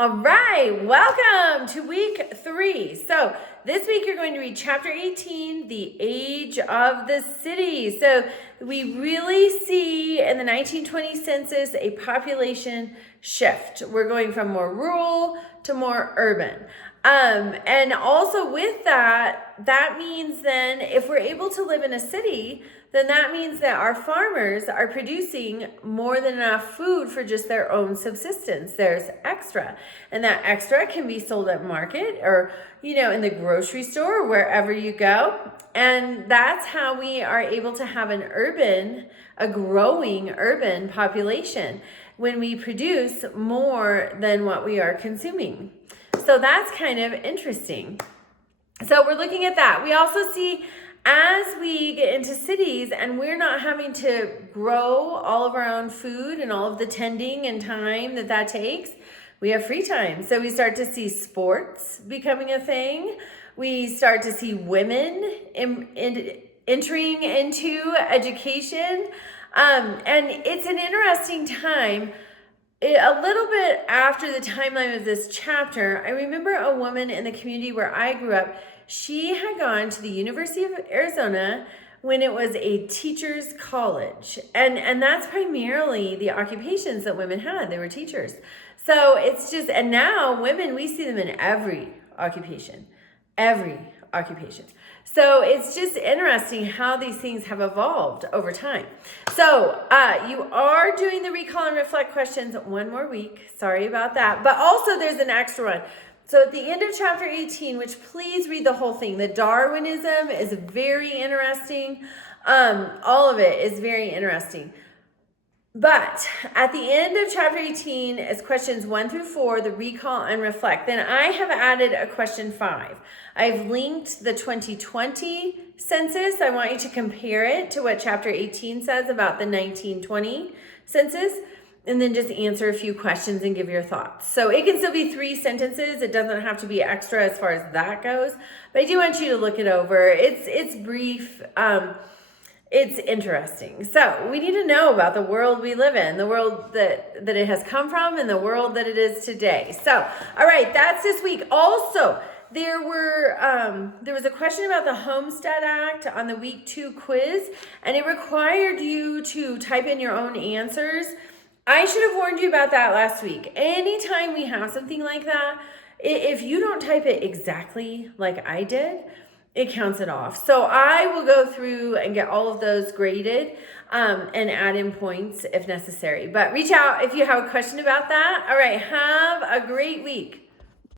All right, welcome to week 3. So this week you're going to read chapter 18, The Age of the City. So we really see in the 1920 census a population shift. We're going from more rural to more urban. And also with that means then if we're able to live in a city, then that means that our farmers are producing more than enough food for just their own subsistence. There's extra, and that extra can be sold at market or, in the grocery store or wherever you go. And that's how we are able to have a growing urban population when we produce more than what we are consuming. So that's kind of interesting. So we're looking at that. We also see as we get into cities and we're not having to grow all of our own food and all of the tending and time that takes, we have free time. So we start to see sports becoming a thing. We start to see women entering into education. And it's an interesting time. A little bit after the timeline of this chapter, I remember a woman in the community where I grew up. She had gone to the University of Arizona when it was a teacher's college. And that's primarily the occupations that women had. They were teachers. So it's just, and now women, we see them in every occupation. So it's just interesting how these things have evolved over time. So you are doing the recall and reflect questions one more week. Sorry about that. But also there's an extra one. So at the end of chapter 18, which please read the whole thing, the Darwinism is very interesting. All of it is very interesting. But at the end of chapter 18 is questions 1 through 4, the recall and reflect. Then I have added a question 5. I've linked the 2020 census. I want you to compare it to what chapter 18 says about the 1920 census, and then just answer a few questions and give your thoughts. So it can still be 3 sentences. It doesn't have to be extra as far as that goes, but I do want you to look it over. It's brief. It's interesting. So we need to know about the world we live in, the world that it has come from, and the world that it is today. So, all right, that's this week. Also, there was a question about the Homestead Act on the week 2 quiz, and it required you to type in your own answers. I should have warned you about that last week. Anytime we have something like that, if you don't type it exactly like I did, it counts it off. So I will go through and get all of those graded and add in points if necessary. But reach out if you have a question about that. All right, have a great week.